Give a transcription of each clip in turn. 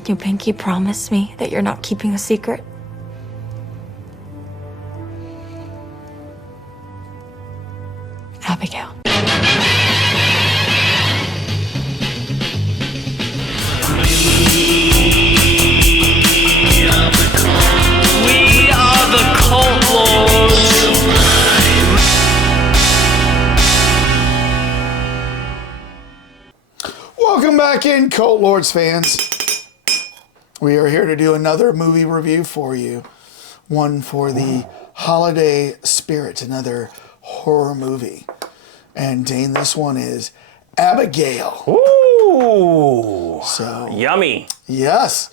Can you pinky promise me that you're not keeping a secret? Abigail. We are the Cult Lords. Welcome back in, Cult Lords fans. We are here to do another movie review for you. One for the holiday spirit, another horror movie. And Dane, this one is Abigail. Ooh. So Yummy. yes.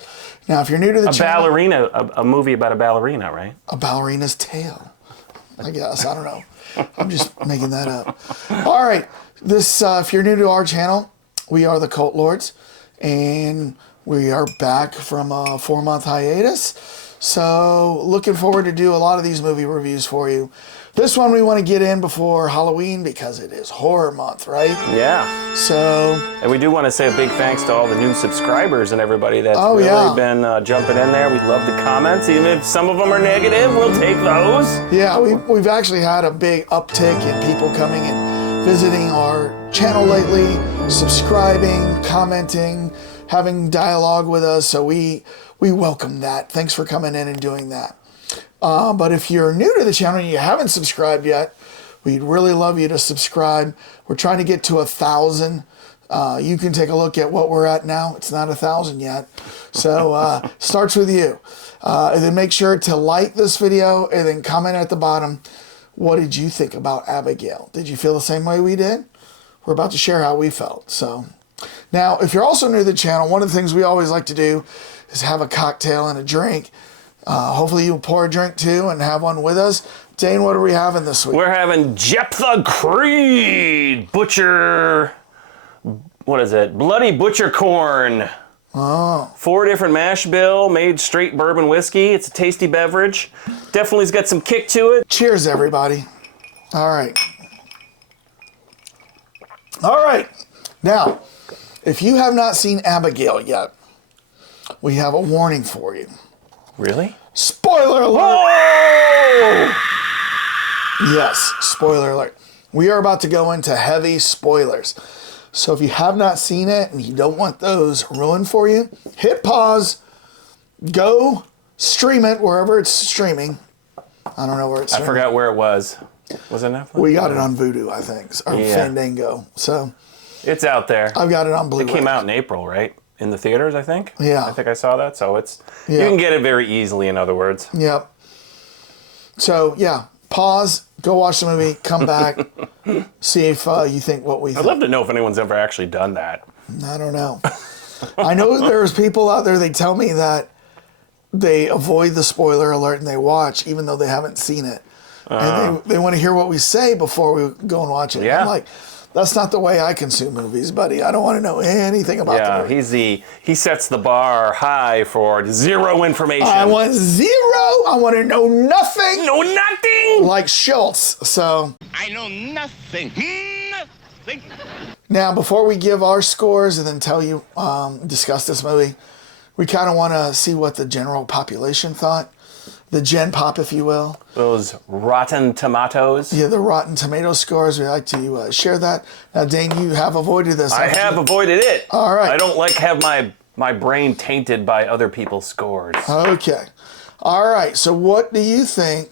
Now, if you're new to the channel, Ballerina, a movie about a ballerina, right? a ballerina's tale, I guess. I don't know. I'm just making that up. All right. This, if you're new to our channel, we are the Cult Lords, and we are back from a 4-month hiatus. So looking forward to do a lot of these movie reviews for you. This one we want to get in before Halloween because it is horror month, right? Yeah. So, And we do want to say a big thanks to all the new subscribers and everybody that's been jumping in there. We love the comments. Even if some of them are negative, we'll take those. yeah, we've actually had a big uptick in people coming and visiting our channel lately, subscribing, commenting, having dialogue with us. So we welcome that. Thanks for coming in and doing that. But if you're new to the channel and you haven't subscribed yet, we'd really love you to subscribe. We're trying to get to 1,000. You can take a look at what we're at now. It's not 1,000 yet. So starts with you. And then make sure to like this video and then comment at the bottom. What did you think about Abigail? Did you feel the same way we did? We're about to share how we felt. So now, if you're also new to the channel, one of the things we always like to do is have a cocktail and a drink. Hopefully you'll pour a drink too and have one with us. Dane, what are we having this week? We're having Jephthah Creed Butcher. What is it? Bloody Butcher Corn. Oh. 4 different mash bill, made straight bourbon whiskey. It's a tasty beverage. Definitely's got some kick to it. Cheers, everybody. All right. All right. Now, if you have not seen Abigail yet, we have a warning for you. Really? Spoiler alert! Oh! Yes, spoiler alert. We are about to go into heavy spoilers. So if you have not seen it and you don't want those ruined for you, hit pause, go stream it wherever it's streaming. I don't know where it's streaming. I forgot where it was. Was it Netflix? We got it on Vudu, I think, or Yeah. Fandango. So It's out there. I've got it on Blu-ray. It came out in April, right? In the theaters, I think. Yeah. I think I saw that. So it's Yeah. you can get it very easily. In other words. Yep. So yeah, pause, go watch the movie, come back, see if you think what we think. I'd love to know if anyone's ever actually done that. I don't know. I know there's people out there, they tell me that they avoid the spoiler alert and they watch even though they haven't seen it. And they want to hear what we say before we go and watch it. Yeah. I'm like, that's not the way I consume movies, buddy. I don't want to know anything about the movie. He sets the bar high for zero information. I want zero. I want to know nothing. No nothing. Like Schultz. So I know nothing. Nothing. now, before we give our scores and then tell you, discuss this movie, we kind of want to see what the general population thought. The Gen Pop, if you will. Those Rotten Tomatoes. Yeah, the Rotten Tomato scores. We like to share that. Now, Dane, you have avoided this. I have avoided it. All right. I don't like have my brain tainted by other people's scores. Okay. All right. So what do you think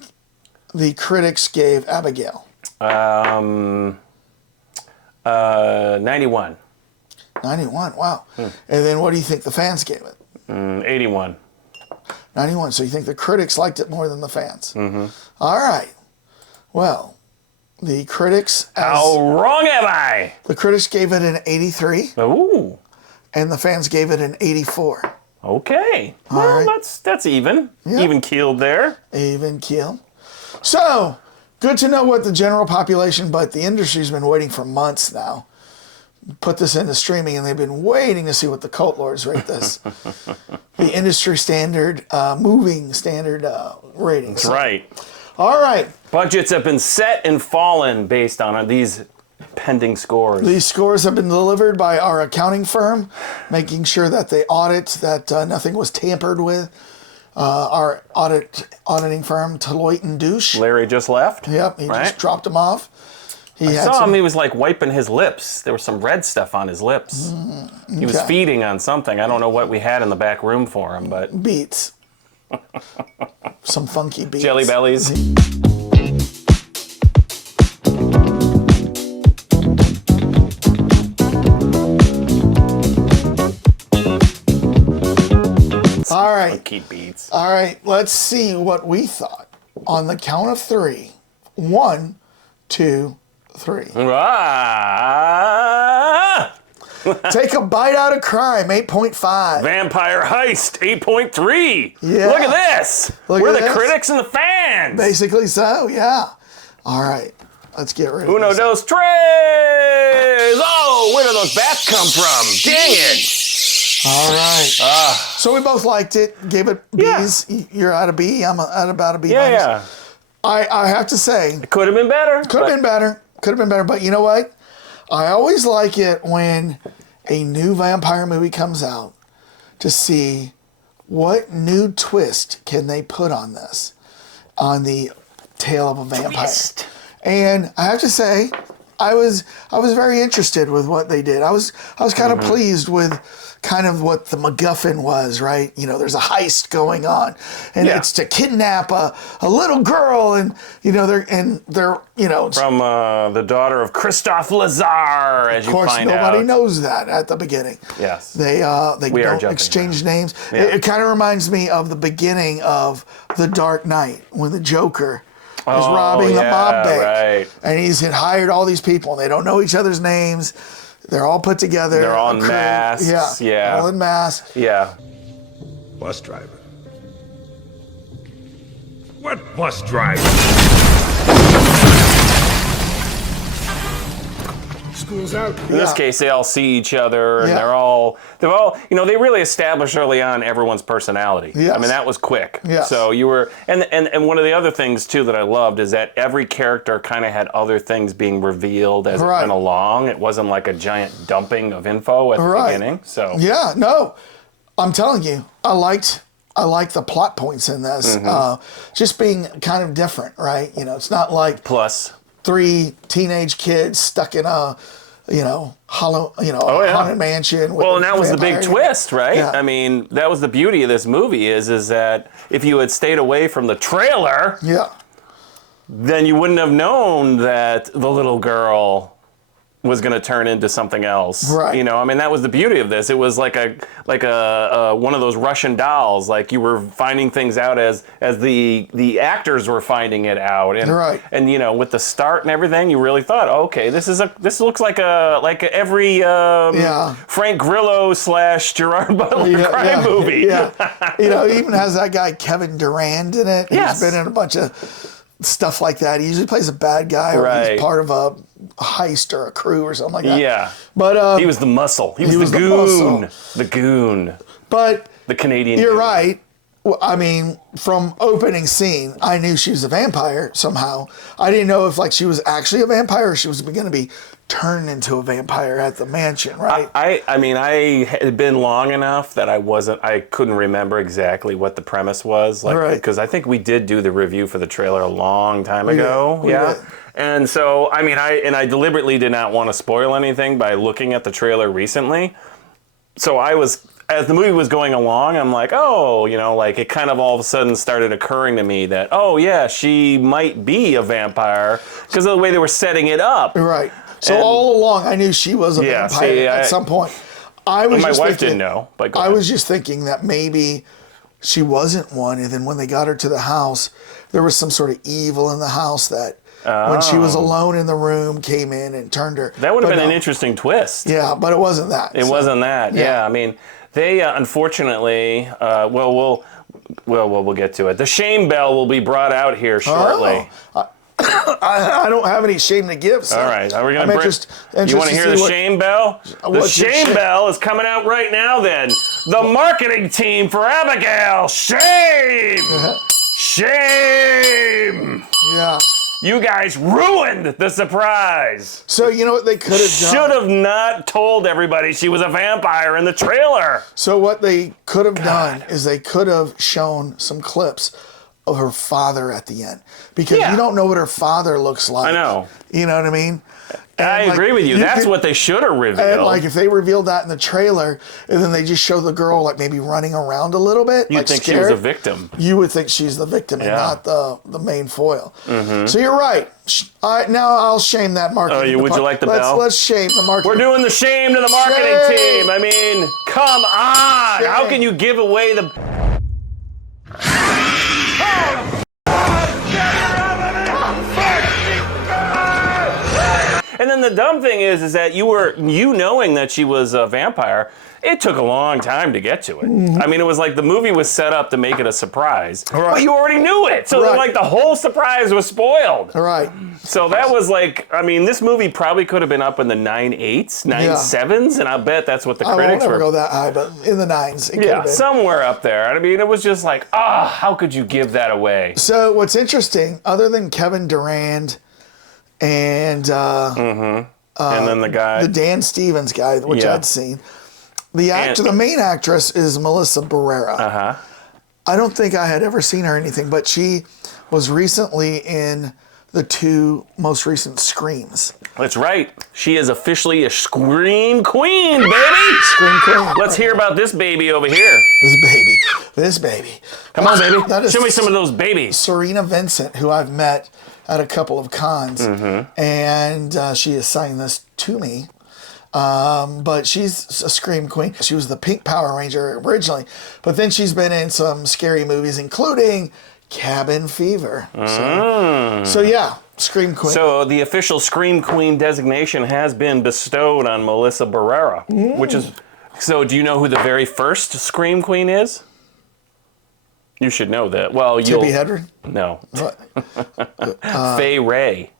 the critics gave Abigail? 91. 91. Wow. And then what do you think the fans gave it? 81. 91. So you think the critics liked it more than the fans? Mm-hmm. All right. Well, the critics... How wrong am I? The critics gave it an 83. Ooh. And the fans gave it an 84. Okay. All Well, right. that's even. Yeah. Even keeled there. Even keel. So, good to know what the general population, but the industry's been waiting for months now. Put this into streaming, and they've been waiting to see what the Cult Lords rate this. The industry standard, moving standard ratings. That's right. All right. Budgets have been set and fallen based on these pending scores. These scores have been delivered by our accounting firm, making sure that they audit that nothing was tampered with. Our auditing firm, Deloitte and Douche. Larry just left. Yep, he just dropped them off. I saw him. He was like wiping his lips. There was some red stuff on his lips. He was feeding on something. I don't know what we had in the back room for him, but beets. Some funky beets. Jelly bellies. All right. Funky beets. All right. Let's see what we thought on the count of 3. 1, 2, 3. Ah! Take a bite out of crime, 8.5. Vampire Heist, 8.3. Yeah. Look at this. We're the critics and the fans. Basically so, yeah. All right. Let's get rid of Uno, this. dos, tres. Oh, where do those bats come from? Dang it. All right. So we both liked it. Gave it B's. Yeah. You're at a B. I'm at about a B. Yeah, minus. yeah. I have to say. It could have been better. Could have been better. Could have been better. But you know what? I always like it when a new vampire movie comes out to see what new twist can they put on this, on the tale of a vampire. Twist. And I have to say, I was very interested with what they did. I was kind of pleased with kind of what the MacGuffin was, right? You know, there's a heist going on, and it's to kidnap a little girl, and they're from the daughter of Christophe Lazar, as you find out. Of course, nobody knows that at the beginning. Yes, they don't exchange names. Yeah. It kind of reminds me of the beginning of The Dark Knight when the Joker is robbing the mob bank, right. And he's hired all these people, and they don't know each other's names. They're all put together. They're all in masks. Yeah. All in masks. Yeah. Bus driver. What bus driver? School's out. In this case, they all see each other, and they're all, they really established early on everyone's personality. Yes. I mean, that was quick. Yes. So you were, and one of the other things too that I loved is that every character kind of had other things being revealed as it went along. It wasn't like a giant dumping of info at the beginning. So yeah, no, I'm telling you, I liked the plot points in this, just being kind of different, right? It's not like plus 3 teenage kids stuck in a haunted mansion. Well, and that was the big twist, right? Yeah. I mean, that was the beauty of this movie is that if you had stayed away from the trailer, then you wouldn't have known that the little girl was going to turn into something else. Right. I mean, that was the beauty of this. It was like a one of those Russian dolls. Like you were finding things out as the actors were finding it out. And, and with the start and everything, you really thought, okay, this looks like every Frank Grillo / Gerard Butler crime movie. Yeah. It even has that guy Kevin Durand in it. Yes. He's been in a bunch of stuff like that. He usually plays a bad guy or he's part of a heist or a crew or something like that. Yeah. But he was the muscle. He was the goon. The goon. But the Canadian You're goon. right. I mean, from opening scene, I knew she was a vampire somehow. I didn't know if she was actually a vampire or she was going to be turned into a vampire at the mansion, right? I mean, I had been long enough that I couldn't remember exactly what the premise was. Because I think we did do the review for the trailer a long time ago. We did. And so, I mean, I deliberately did not want to spoil anything by looking at the trailer recently. So as the movie was going along, I'm like, it kind of all of a sudden started occurring to me that, she might be a vampire because of the way they were setting it up. Right. So all along, I knew she was a vampire at some point. My wife didn't know. But I was just thinking that maybe she wasn't one, and then when they got her to the house, there was some sort of evil in the house that when she was alone in the room came in and turned her. That would have been an interesting twist. Yeah, but it wasn't that. It wasn't that. Yeah, I mean, they unfortunately, we'll get to it. The shame bell will be brought out here shortly. I don't have any shame to give. So all right, are we going to you want to hear the shame bell? The shame bell is coming out right now. Then the marketing team for Abigail. Shame. Shame. Yeah. You guys ruined the surprise. So you know what they could have done? Should have not told everybody she was a vampire in the trailer. So what they could have done is they could have shown some clips of her father at the end. Because you don't know what her father looks like. I know. You know what I mean? And I agree with you. That's what they should have revealed. And like if they revealed that in the trailer, and then they just show the girl like maybe running around a little bit, you'd like think scared, she was a victim. You would think she's the victim and not the main foil. So you're right. All right, now I'll shame that marketing. Would you like the bell? Let's shame the marketing. We're doing the shame to the marketing team. I mean, come on. Shame. How can you give away the... And then the dumb thing is that you knowing that she was a vampire, it took a long time to get to it. I mean, it was like the movie was set up to make it a surprise, but you already knew it. So like the whole surprise was spoiled. Right. So that was like, I mean, this movie probably could have been up in the 9.8s, 9.7s, and I bet that's what the critics I won't were. Never go that high, but in the 9s. It Yeah, somewhere up there. I mean, it was just like, how could you give that away? So what's interesting, other than Kevin Durand and and then the Dan Stevens guy, which I'd seen, the main actress is Melissa Barrera. I don't think I had ever seen her anything, but she was recently in the 2 most recent Screams. That's right. She is officially a Scream Queen, baby. Scream Queen. Let's hear about this baby over here. This baby. Come on, baby. Show me some of those babies. Serena Vincent, who I've met at a couple of cons, and she assigned this to me. But she's a Scream Queen. She was the Pink Power Ranger originally, but then she's been in some scary movies, including Cabin Fever. So yeah, Scream Queen. So the official Scream Queen designation has been bestowed on Melissa Barrera, which is... So do you know who the very first Scream Queen is? You should know that. Well, Tippi Hedren? No. What? Fay Wray.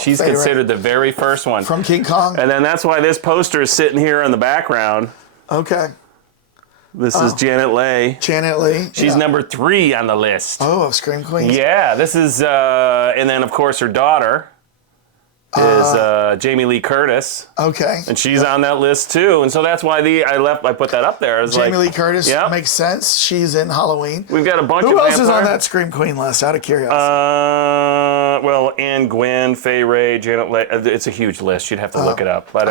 She's Fay considered the very first one. From King Kong? And then that's why this poster is sitting here in the background. Okay. This is Janet Leigh. Janet Leigh. She's number 3 on the list. Oh, Scream Queen. Yeah, this is, and then of course her daughter is Jamie Lee Curtis. Okay. And she's on that list too. And so that's why I put that up there. Jamie Lee Curtis makes sense. She's in Halloween. We've got a bunch of Who else is on that Scream Queen list, out of curiosity? Well, Anne Gwynn, Fay Wray, Janet Leigh. It's a huge list. You'd have to look it up. But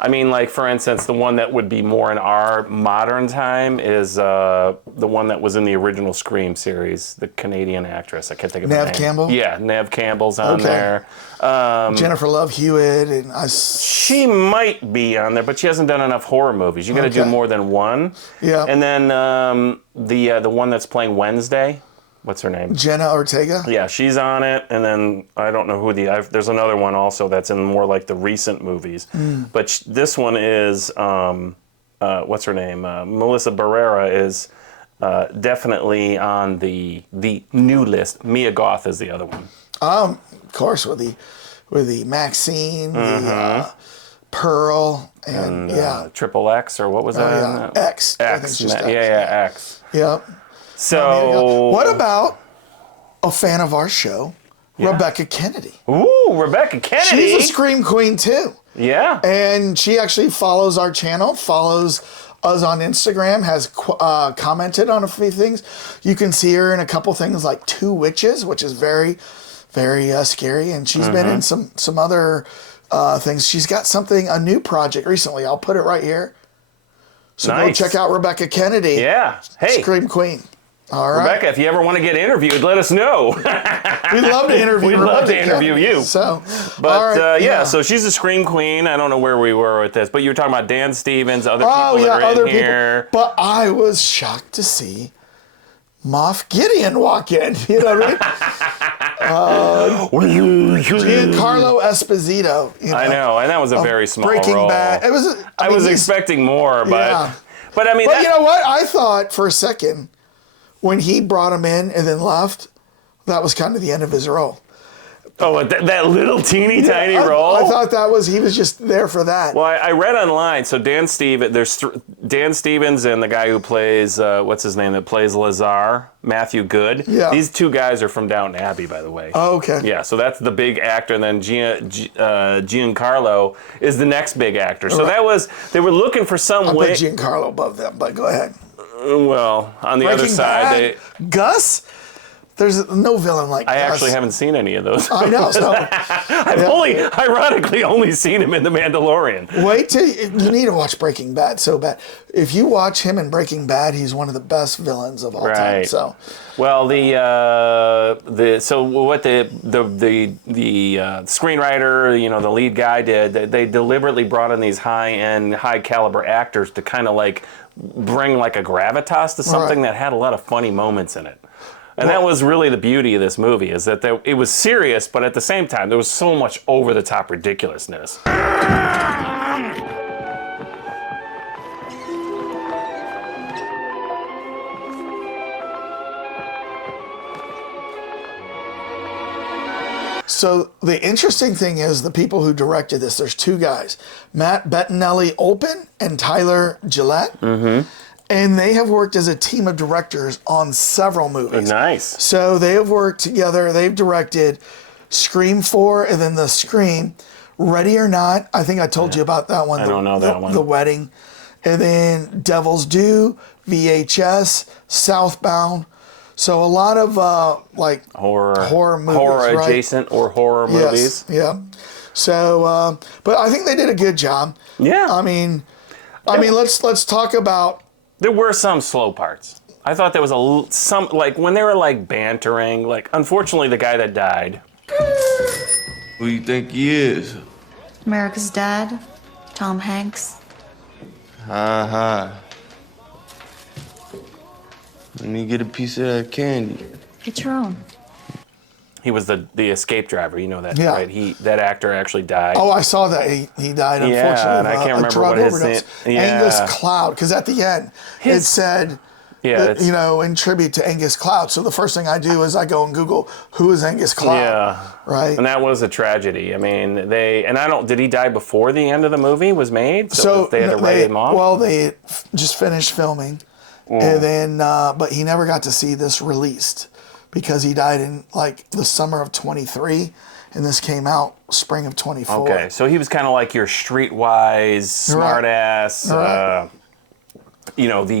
I mean, like, for instance, the one that would be more in our modern time is the one that was in the original Scream series, the Canadian actress. I can't think of her name. Neve Campbell? Yeah, Neve Campbell's on there. Jennifer Love Hewitt. She might be on there, but she hasn't done enough horror movies. You got to do more than one. Yeah. And then the one that's playing Wednesday. What's her name? Jenna Ortega? Yeah, she's on it. And then I don't know who there's another one also that's in more like the recent movies. But this one is, what's her name? Melissa Barrera is definitely on the new list. Mia Goth is the other one. Of course, with the Maxine, the Pearl, and Triple X, or what was that? X. X. I think she's X. Yep. So, what about a fan of our show, Rebecca Kennedy? Ooh, Rebecca Kennedy. She's a Scream Queen too. Yeah. And she actually follows our channel, follows us on Instagram, has commented on a few things. You can see her in a couple things like Two Witches, which is very, very scary. And she's been in some other things. She's got a new project recently. I'll put it right here. So go check out Rebecca Kennedy. Yeah. Hey. Scream Queen. All right. Rebecca, if you ever want to get interviewed, let us know. We'd love to interview We'd love to interview you. So, so she's a Scream Queen. I don't know where we were with this, but you were talking about Dan Stevens, other people that are in here. But I was shocked to see Moff Gideon walk in. You know what I mean? Giancarlo Esposito. You know, I know, and that was a very small Breaking role. Bad. I was expecting more, but I mean, you know what? I thought for a second when he brought him in and then left, that was kind of the end of his role. though. Oh, that little teeny tiny role? I thought he was just there for that. Well, I read online, so Dan Stevens and the guy who plays, what's his name, that plays Lazar, Matthew Good. Yeah. These two guys are from Downton Abbey, by the way. Oh, okay. Yeah, so that's the big actor, and then Giancarlo is the next big actor. So they were looking for some way. I put Giancarlo above them, but go ahead. Well, on the other side, Gus? There's no villain like Gus. I actually haven't seen any of those. I know. So I've ironically only seen him in The Mandalorian. Wait till you need to watch Breaking Bad so bad. If you watch him in Breaking Bad, he's one of the best villains of all time. So, well, the screenwriter, the lead guy did. They deliberately brought in these high caliber actors to kind of like bring like a gravitas to something that had a lot of funny moments in it. And that was really the beauty of this movie, is that it was serious, but at the same time, there was so much over-the-top ridiculousness. So the interesting thing is the people who directed this, there's two guys, Matt Bettinelli-Olpin and Tyler Gillette. Mm-hmm. And they have worked as a team of directors on several movies. Nice. So they have worked together. They've directed Scream 4 and then the Scream, Ready or Not. I think I told you about that one. I don't know that one. The Wedding. And then Devil's Due, VHS, Southbound. So a lot of horror movies. Horror adjacent or horror movies. Yeah. So, but I think they did a good job. Yeah. I mean, let's talk about. There were some slow parts. I thought there was some when they were like bantering. Like, unfortunately, the guy that died. Who you think he is? America's Dad, Tom Hanks. Uh-huh. Let me get a piece of that candy. Get your own. He was the escape driver. You know that, yeah. Right? That actor actually died. Oh, I saw that. He died, unfortunately. Yeah, and I can't remember what his name. Yeah. Angus Cloud, because at the end it said, in tribute to Angus Cloud. So the first thing I do is I go and Google who is Angus Cloud. Yeah. Right. And that was a tragedy. I mean, did he die before the end of the movie was made? So they had to write him off? Well, they just finished filming, and then, but he never got to see this released, because he died in the summer of 23, and this came out spring of 24. Okay, so he was kind of like your streetwise, smart-ass, the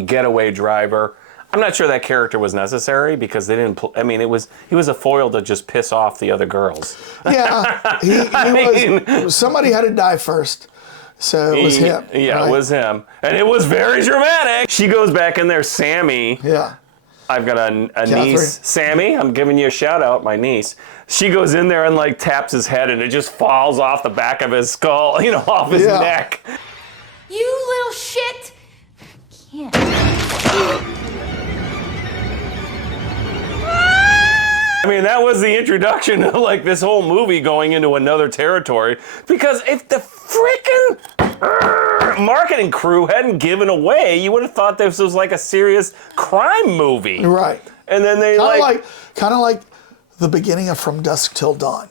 getaway driver. I'm not sure that character was necessary, because they didn't. He was a foil to just piss off the other girls. Yeah, somebody had to die first. So it was him. Yeah, right? It was him. And it was very dramatic. She goes back in there, Sammy. Yeah. I've got a niece, Sammy. I'm giving you a shout out, my niece. She goes in there and taps his head, and it just falls off the back of his skull, off his neck. You little shit! Can't. I mean, that was the introduction of this whole movie going into another territory, because if the freaking marketing crew hadn't given away, you would have thought this was a serious crime movie. Right. And then they kind of like the beginning of From Dusk Till Dawn.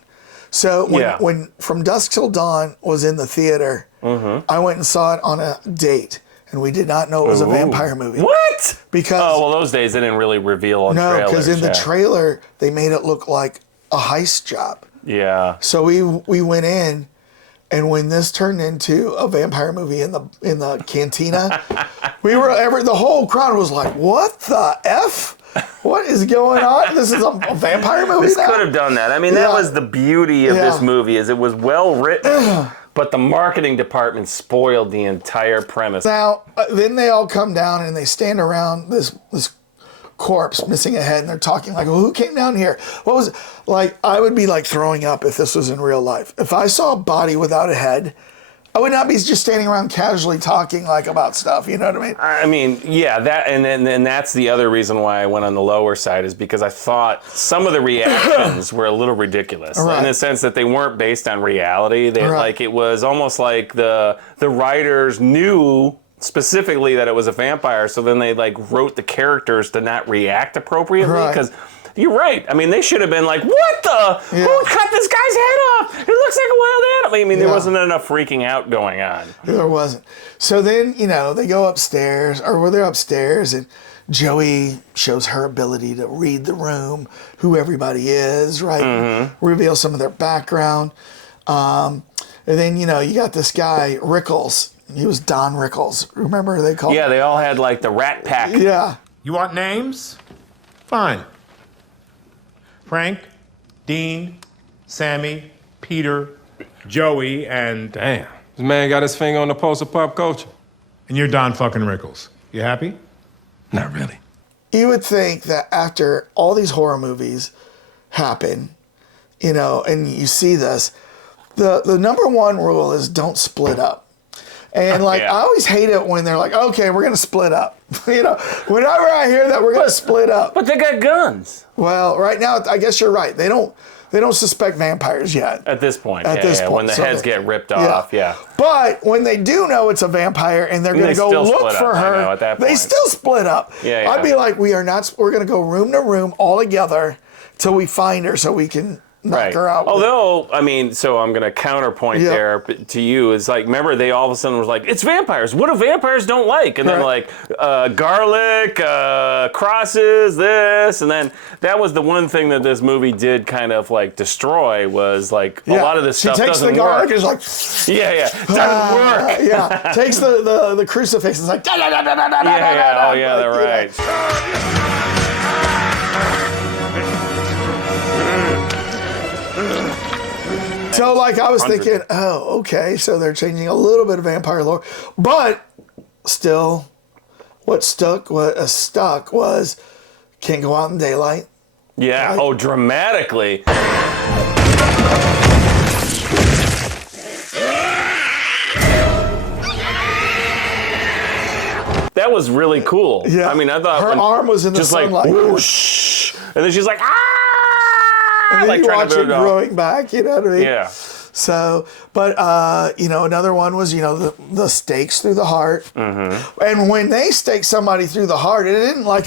So when From Dusk Till Dawn was in the theater, I went and saw it on a date. And we did not know it was a vampire movie. What? Because those days they didn't really reveal on trailers. No, because in the trailer they made it look like a heist job. Yeah. So we went in, and when this turned into a vampire movie in the cantina, the whole crowd was like, "What the f? What is going on? This is a vampire movie." This could have done that. I mean, that was the beauty of this movie, is it was well written. But the marketing department spoiled the entire premise. Now, then they all come down and they stand around this corpse missing a head, and they're talking well, who came down here? What was it? I would be throwing up if this was in real life. If I saw a body without a head, I would not be just standing around casually talking about stuff. You know what I mean? I mean, yeah, that and that's the other reason why I went on the lower side, is because I thought some of the reactions were a little ridiculous, in the sense that they weren't based on reality. They it was almost like the writers knew specifically that it was a vampire, so then they wrote the characters to not react appropriately, because you're right. I mean, they should have been like, what the? Yeah. Who cut this guy's head off? It looks like a wild animal. I mean, there wasn't enough freaking out going on. There wasn't. So then, they go upstairs, or they're upstairs, and Joey shows her ability to read the room, who everybody is, right? Mm-hmm. Reveal some of their background. And then, you got this guy, Rickles. He was Don Rickles. Remember they called him? Yeah, they all had like the Rat Pack. Yeah. You want names? Fine. Frank, Dean, Sammy, Peter, Joey, and... Damn. This man got his finger on the pulse of pop culture. And you're Don fucking Rickles. You happy? Not really. You would think that after all these horror movies happen, and you see this, the number one rule is don't split up. And I always hate it when they're like, okay, we're going to split up. Whenever I hear that, we're going to split up. But they got guns. Well, right now, I guess you're right. They don't suspect vampires yet. At this point. When the So heads get ripped off, yeah. But when they do know it's a vampire and they're going to go look for her, at that they point. still split up. Yeah. I'd be like, we're going to go room to room all together till we find her so we can knock her out. Although, I mean, so I'm going to counterpoint there to you is like, remember they all of a sudden was like, it's vampires. What do vampires don't like? And then like garlic, crosses, this. And then that was the one thing that this movie did kind of like destroy was like a lot of this stuff doesn't work. She takes the garlic and is like, doesn't work. Takes the crucifix and is like, they're right. So, I was thinking, oh, okay, so they're changing a little bit of vampire lore. But still, what stuck was can't go out in daylight. Yeah, right? Dramatically. That was really cool. Yeah. I mean, I thought her arm was in the sunlight. Like, whoosh, and then she's like, ah! And then you watch it growing back, you know what I mean? Yeah. So, but, another one was, the stakes through the heart. Mm-hmm. And when they stake somebody through the heart, it isn't like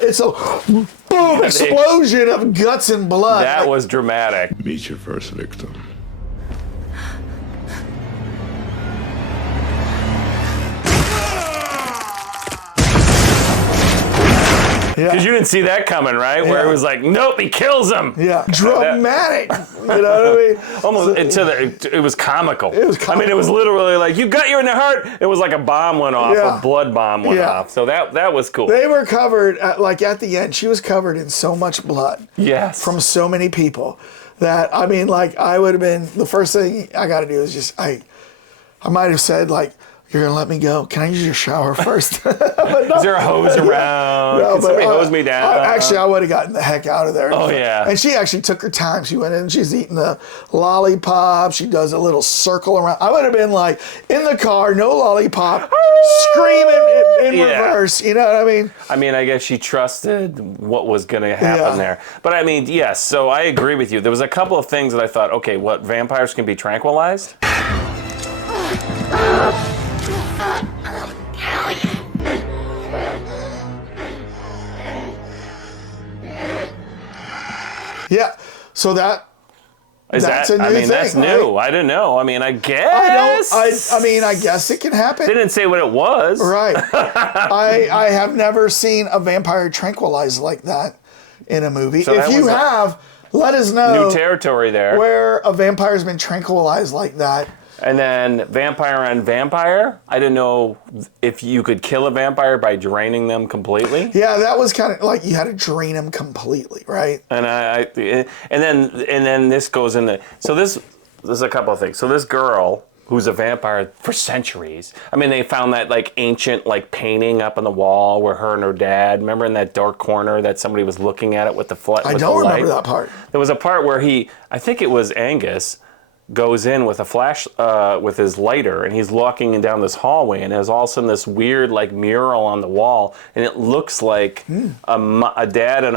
it's a boom explosion of guts and blood. That was dramatic. Meet your first victim. Because you didn't see that coming, right? Where it was like, nope, he kills him. Yeah, dramatic. You know what I mean? Almost it was comical. It was comical. I mean, it was literally like, you got you in the heart. It was like a bomb went off, a blood bomb went off. So that was cool. They were covered, at the end, she was covered in so much blood. Yes. From so many people that, I mean, I would have been, the first thing I got to do is just, I might have said, you're going to let me go? Can I use your shower first? Is there a hose around? No, Can somebody hose me down? I would have gotten the heck out of there. Oh, yeah. And she actually took her time. She went in, she's eating the lollipop. She does a little circle around. I would have been in the car, no lollipop, screaming in reverse. You know what I mean? I mean, I guess she trusted what was going to happen there. But I mean, yes, so I agree with you. There was a couple of things that I thought, okay, what, vampires can be tranquilized? Yeah, so that's a new thing. That's new. Right? I didn't know. I mean, I guess. I guess it can happen. They didn't say what it was. Right. I have never seen a vampire tranquilized like that in a movie. So if you have, let us know. New territory there. Where a vampire's been tranquilized like that. And then vampire on vampire. I didn't know if you could kill a vampire by draining them completely. Yeah, that was kind of like you had to drain them completely, right? And and then this goes into there's a couple of things. So this girl who's a vampire for centuries. I mean, they found that ancient painting up on the wall where her and her dad. Remember in that dark corner that somebody was looking at it with the flood. I don't remember that part. There was a part where I think it was Angus, goes in with a flash, with his lighter, and he's walking down this hallway, and there's all of a sudden this weird mural on the wall, and it looks like a dad and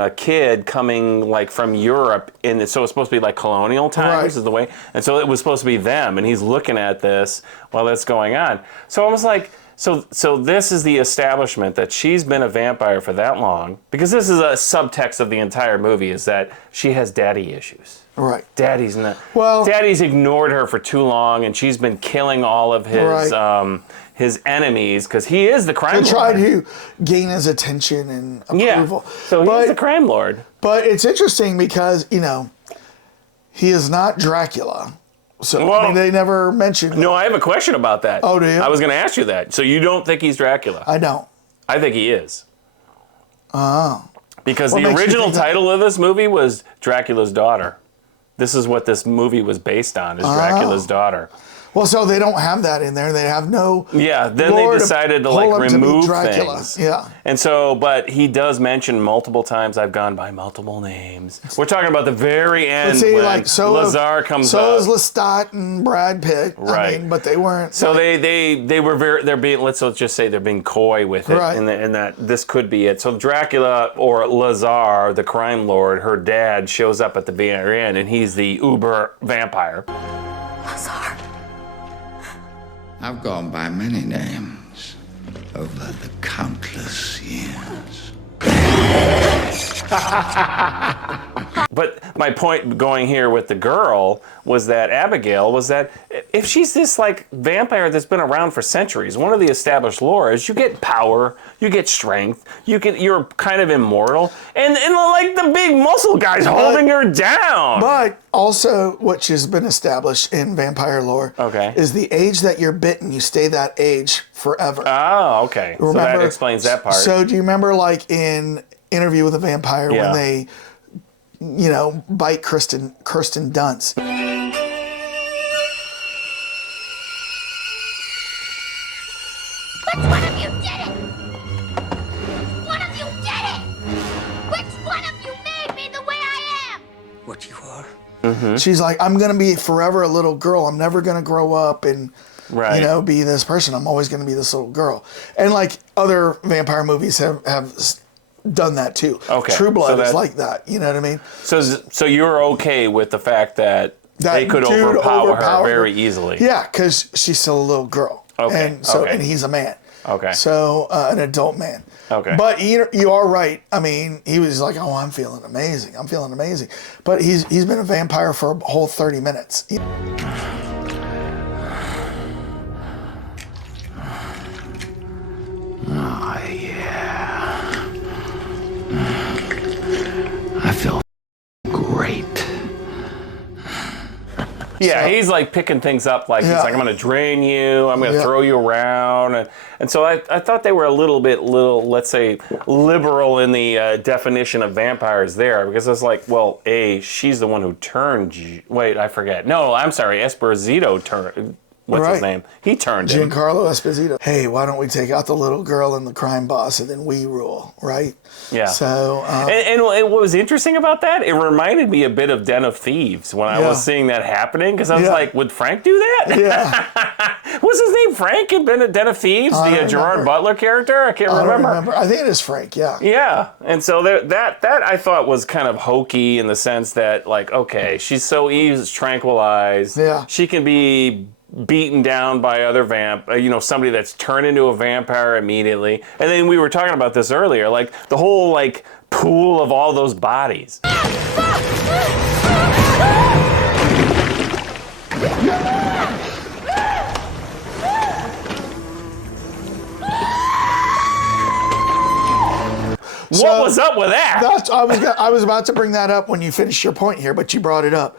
a kid coming from Europe, and so it's supposed to be colonial times is the way, and so it was supposed to be them, and he's looking at this while that's going on. So I was like, So this is the establishment that she's been a vampire for that long, because this is a subtext of the entire movie, is that she has daddy issues. Right. Daddy's ignored her for too long, and she's been killing all of his enemies, because he is the crime lord. To try to gain his attention and approval. Yeah. So he's the crime lord. But it's interesting because, you know, he is not Dracula. So I mean, they never mentioned. No, I have a question about that. Oh, do you? I was going to ask you that. So you don't think he's Dracula? I don't. I think he is. Oh. Because the original title of this movie was Dracula's Daughter. This is what this movie was based on, is Dracula's daughter. Well, so they don't have that in there. They have no. Yeah, then they decided to like remove things. Yeah. And so, but he does mention multiple times, I've gone by multiple names. We're talking about the very end when Lazar comes up. So is Lestat and Brad Pitt. Right. I mean, but they weren't. So they were they're being, let's just say they're being coy with it. Right. And that this could be it. So Dracula, or Lazar, the crime lord, her dad, shows up at the very end, and he's the uber vampire. Lazar. I've gone by many names over the countless years. But my point going here with the girl was that Abigail was that if she's this like vampire that's been around for centuries, one of the established lore is you get power, you get strength, you're kind of immortal, and like the big muscle guy's holding her down. But also, which has been established in vampire lore, is the age that you're bitten, you stay that age forever. Oh, okay. Remember, so that explains that part. So do you remember, like in Interview with a Vampire, when they, you know, bite Kirsten Dunst? Which one of you did it? One of you did it! Which one of you made me the way I am? What you are? Mm-hmm. She's like, I'm going to be forever a little girl. I'm never going to grow up and, you know, be this person. I'm always going to be this little girl. And like other vampire movies have done that too. Okay. True Blood is like that. You know what I mean? So you're okay with the fact that they could overpower her very easily? Yeah, because she's still a little girl. Okay. And so and he's a man. Okay. So an adult man. Okay. But you are right. I mean, he was like, "Oh, I'm feeling amazing. I'm feeling amazing." But he's been a vampire for a whole 30 minutes. Oh, yeah. I feel great. Yeah, he's like picking things up, like he's like, I'm going to drain you, I'm going to throw you around. And so I thought they were a little, let's say, liberal in the definition of vampires there, because it's like, well, she's the one who turned, wait, I forget. No, I'm sorry, Esposito turned. What's his name? He turned him. Giancarlo Esposito. Hey, why don't we take out the little girl and the crime boss, and then we rule, right? Yeah. So. And what was interesting about that? It reminded me a bit of Den of Thieves when I was seeing that happening, because I was like, would Frank do that? Yeah. Was his name Frank in Den of Thieves? The Gerard Butler character? I can't remember. I think it is Frank. Yeah. Yeah, and so that I thought was kind of hokey in the sense that, like, okay, she's so easily tranquilized. Yeah. She can be beaten down by other somebody that's turned into a vampire immediately. And then we were talking about this earlier, like the whole like pool of all those bodies. What was up with that? I was about to bring that up when you finished your point here, but you brought it up.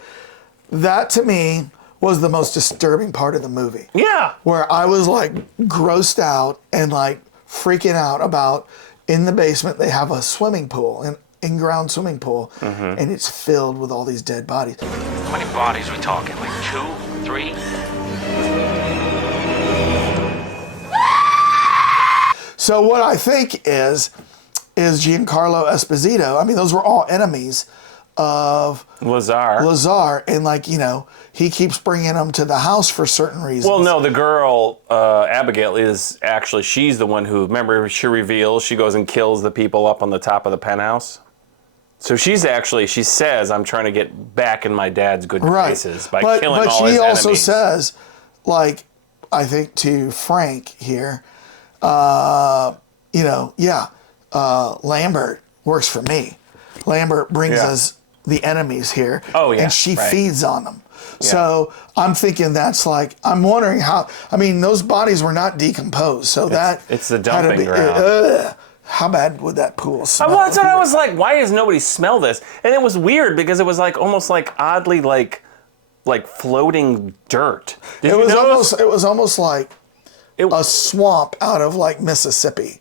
That to me was the most disturbing part of the movie. Yeah. Where I was like grossed out and like freaking out about, in the basement they have a swimming pool, an in-ground swimming pool, and it's filled with all these dead bodies. How many bodies are we talking? Like 2, 3? So what I think is Giancarlo Esposito. I mean, those were all enemies of Lazar, and like, you know, he keeps bringing them to the house for certain reasons. Well, no, the girl Abigail is actually, she's the one who, remember, she reveals, she goes and kills the people up on the top of the penthouse. So she says, I'm trying to get back in my dad's good graces by killing all his enemies. But she also says, like, I think to Frank here, Lambert works for me. Lambert brings us the enemies here. Oh, yeah. And she feeds on them. Yeah. So I'm thinking I'm wondering how, those bodies were not decomposed. So it's the dumping ground. How bad would that pool smell? Well, that's what I was like, why does nobody smell this? And it was weird because it was like almost like oddly like floating dirt. It was almost like a swamp out of like Mississippi.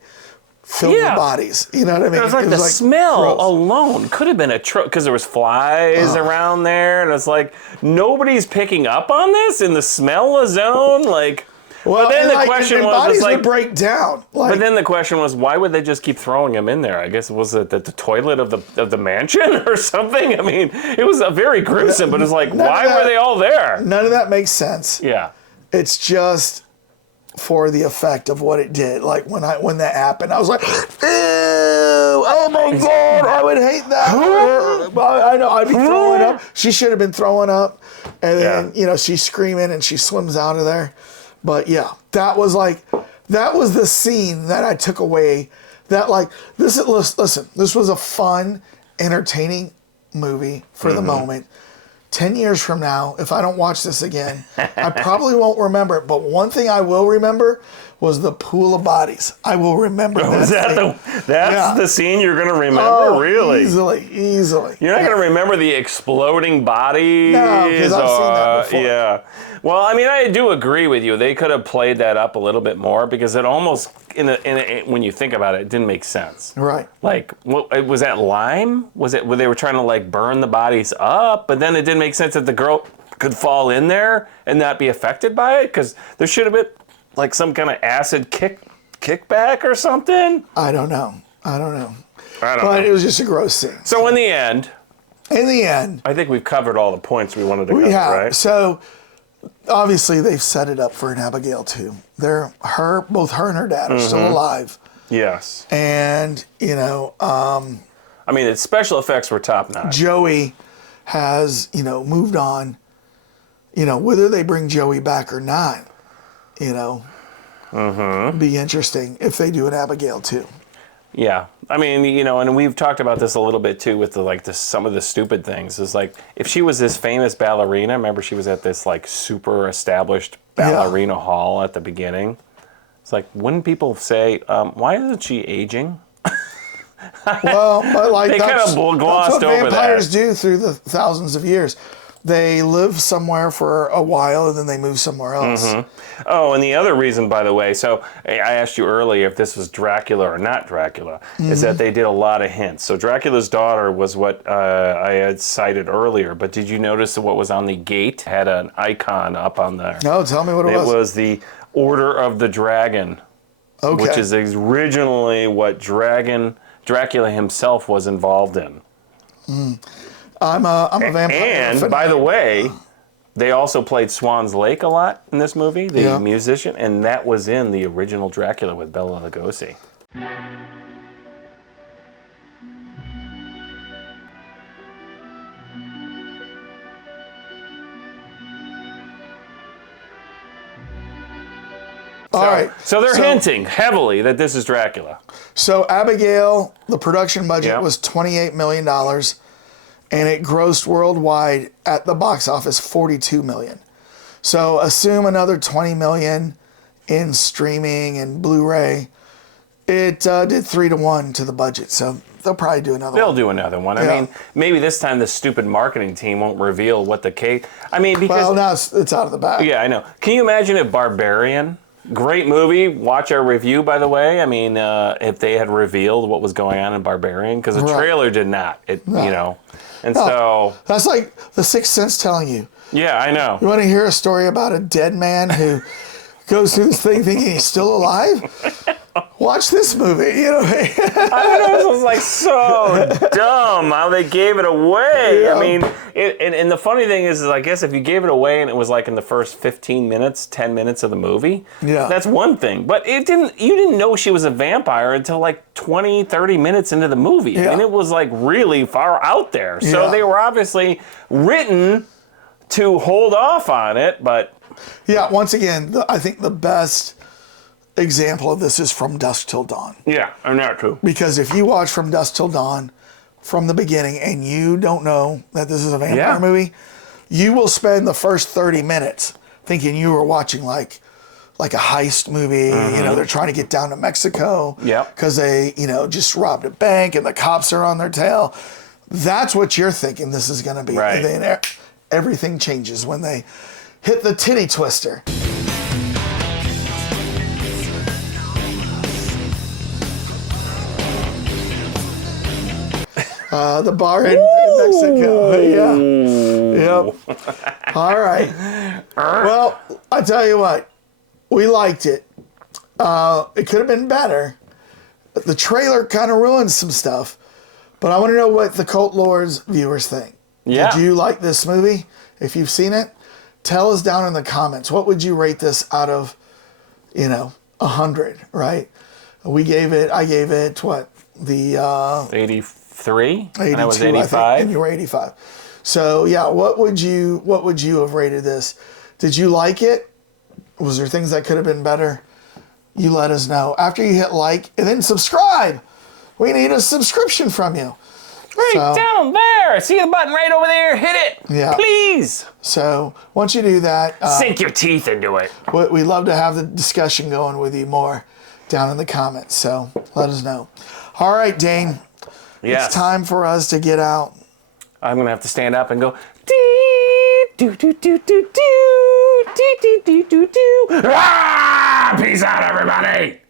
Filled with bodies, you know what I mean? It was like the smell alone could have been because there was flies around there, and it's like nobody's picking up on this in the smell zone. Like, but then the question was, bodies would break down. But then the question was, why would they just keep throwing them in there? I guess was it the toilet of the mansion or something? I mean, it was very gruesome, but it's like, why were they all there? None of that makes sense. Yeah, it's just for the effect of what it did. Like when that happened, I was like, ew, oh my God, I would hate that. I know, I'd be throwing up. She should have been throwing up. And then, she's screaming and she swims out of there. But yeah, that was the scene that I took away. That listen, this was a fun, entertaining movie for the moment. 10 years from now, if I don't watch this again, I probably won't remember it. But one thing I will remember was the pool of bodies. I will remember that. That's the scene you're going to remember? Really? Easily. You're not going to remember the exploding bodies? No, because I've seen that before. Yeah. Well, I do agree with you. They could have played that up a little bit more because it almost, when you think about it, it didn't make sense. Right. Like, was that lime? Was it where they were trying to burn the bodies up? But then it didn't make sense that the girl could fall in there and not be affected by it because there should have been some kind of acid kickback or something. I don't know. But it was just a gross scene. So in the end, I think we've covered all the points we wanted to cover, right? So obviously they've set it up for an Abigail too. Both her and her dad are still alive. Yes. And the special effects were top notch. Joey has moved on. Whether they bring Joey back or not, be interesting if they do an Abigail too. Yeah. And we've talked about this a little bit too with some of the stupid things. It's like, if she was this famous ballerina, remember she was at this super established ballerina hall at the beginning. It's like, wouldn't people say, why isn't she aging? Well, but they kind of glossed over that. That's what vampires do through the thousands of years. They live somewhere for a while and then they move somewhere else. Mm-hmm. Oh, and the other reason, by the way, so I asked you earlier if this was Dracula or not Dracula, is that they did a lot of hints. So Dracula's daughter was what I had cited earlier, but did you notice what was on the gate? It had an icon up on there. No, tell me what it was. It was the Order of the Dragon, which is originally what Dracula himself was involved in. I'm a vampire. And by the way, they also played Swan's Lake a lot in this movie, the musician, and that was in the original Dracula with Bela Lugosi. All right. So they're hinting heavily that this is Dracula. So Abigail, the production budget was $28 million. And it grossed worldwide at the box office $42 million. So assume another $20 million in streaming and Blu-ray. It did 3-1 to the budget, so they'll probably do another one. They'll do another one. I mean, maybe this time the stupid marketing team won't reveal what the case. Because now it's out of the bag. Yeah, I know. Can you imagine if Barbarian? Great movie. Watch our review, by the way. If they had revealed what was going on in Barbarian, because the trailer did not. So that's like The Sixth Sense telling you. Yeah, I know. You want to hear a story about a dead man who goes through this thing thinking he's still alive? Watch this movie. I don't know. It was like so dumb how they gave it away. Yeah. And the funny thing is I guess if you gave it away and it was like in the first 15 minutes, 10 minutes of the movie, that's one thing. But you didn't know she was a vampire until like 20, 30 minutes into the movie. Yeah. It was like really far out there. So they were obviously written to hold off on it, but... Yeah, once again, I think the best example of this is From Dusk Till Dawn. Yeah, and that too. Because if you watch From Dusk Till Dawn from the beginning and you don't know that this is a vampire movie, you will spend the first 30 minutes thinking you were watching like a heist movie. You know, they're trying to get down to Mexico because they, you know, just robbed a bank and the cops are on their tail. That's what you're thinking this is going to be. Right. And then everything changes when they hit the titty twister. The bar in Mexico. Yeah. Yep. All right. Well, I tell you what, we liked it. It could have been better. The trailer kind of ruins some stuff. But I want to know what the Cult Lords viewers think. Yeah. Did you like this movie? If you've seen it, tell us down in the comments. What would you rate this out of, 100, right? I gave it, what? The... 83? 82, and I was 85. I think, and you were 85. So, yeah, what would you have rated this? Did you like it? Was there things that could have been better? You let us know. After you hit like, and then subscribe. We need a subscription from you. Right down there. See the button right over there? Hit it. Yeah. Please. So once you do that. Sink your teeth into it. We'd love to have the discussion going with you more down in the comments. So let us know. All right, Dane. Yes. It's time for us to get out. I'm going to have to stand up and go, dee, do, do, do, do, do, dee, dee, dee, do, do. Ah! Peace out, everybody.